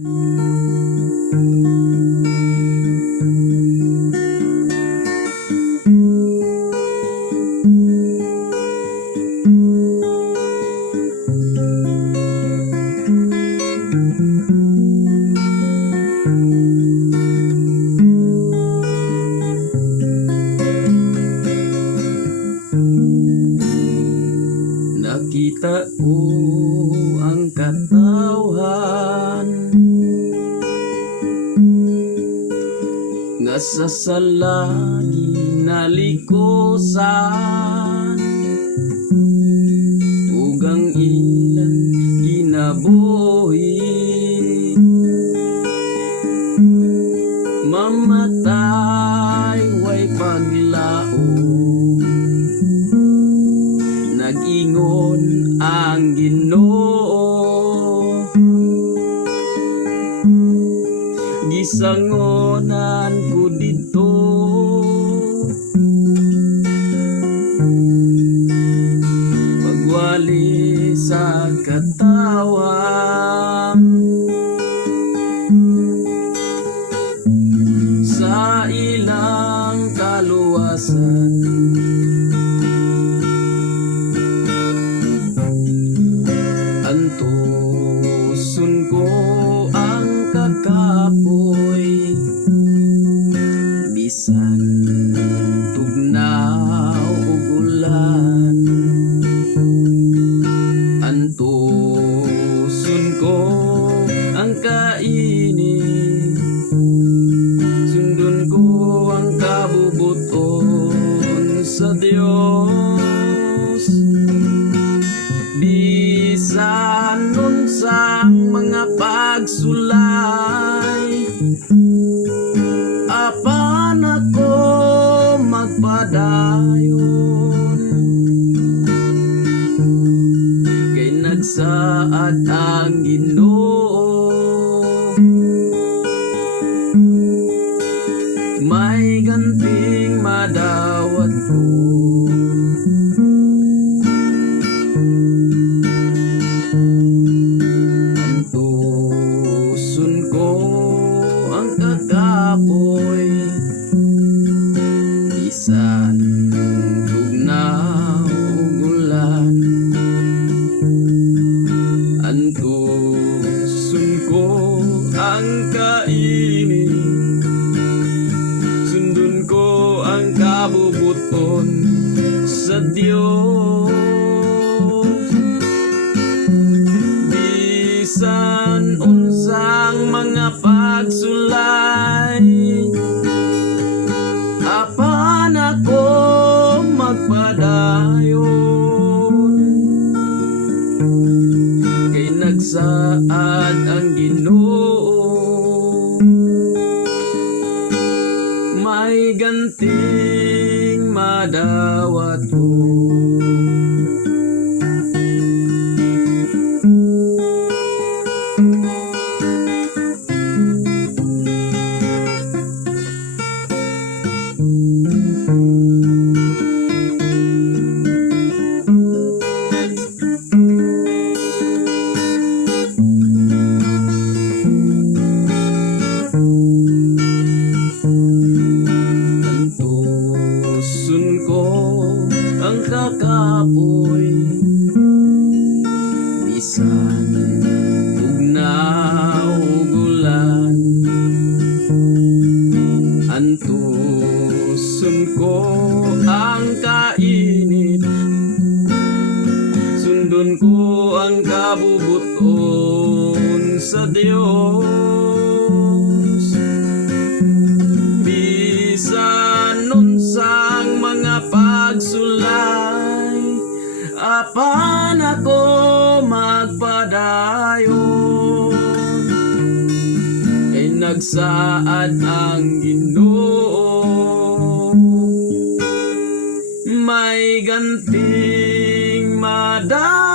Nakita ko ang katawhan nga sa salagi nalikosan, ug ang ilang kinabuhi mamatay way paglaom. Nag-ingon ang Ginoo, gisangonan ko dito, pagwali sa katawan, sa ilang kaluwasan. Antuson ko ang kakapoy, bisan tugnaw ug ulan. Antuson ko ang kainit, sundon ko ang kabubuton sa Dios. Bisan unsang mga pagsulay, apan ako magpadayon, kay nagsaad ang Ginoo. May ganting madawat ko, bisan tugnaw ug ulan. Antuson ko ang kainit, sundon ko ang kabubuton sa Dios. Bisan unsang mga pagsulay, apan ako magpadayon, kay nagsaad ang Ginoo. May ganting madawat ko. Antuson ko ang kakapoy, bisan tugnaw ug ulan. Antuson ko ang kainit, sundon ko ang kabubuton sa Dios. Bisan unsang mga pagsulay, apan ako magpadayon, kay nagsaad ang Ginoo. May ganting madawat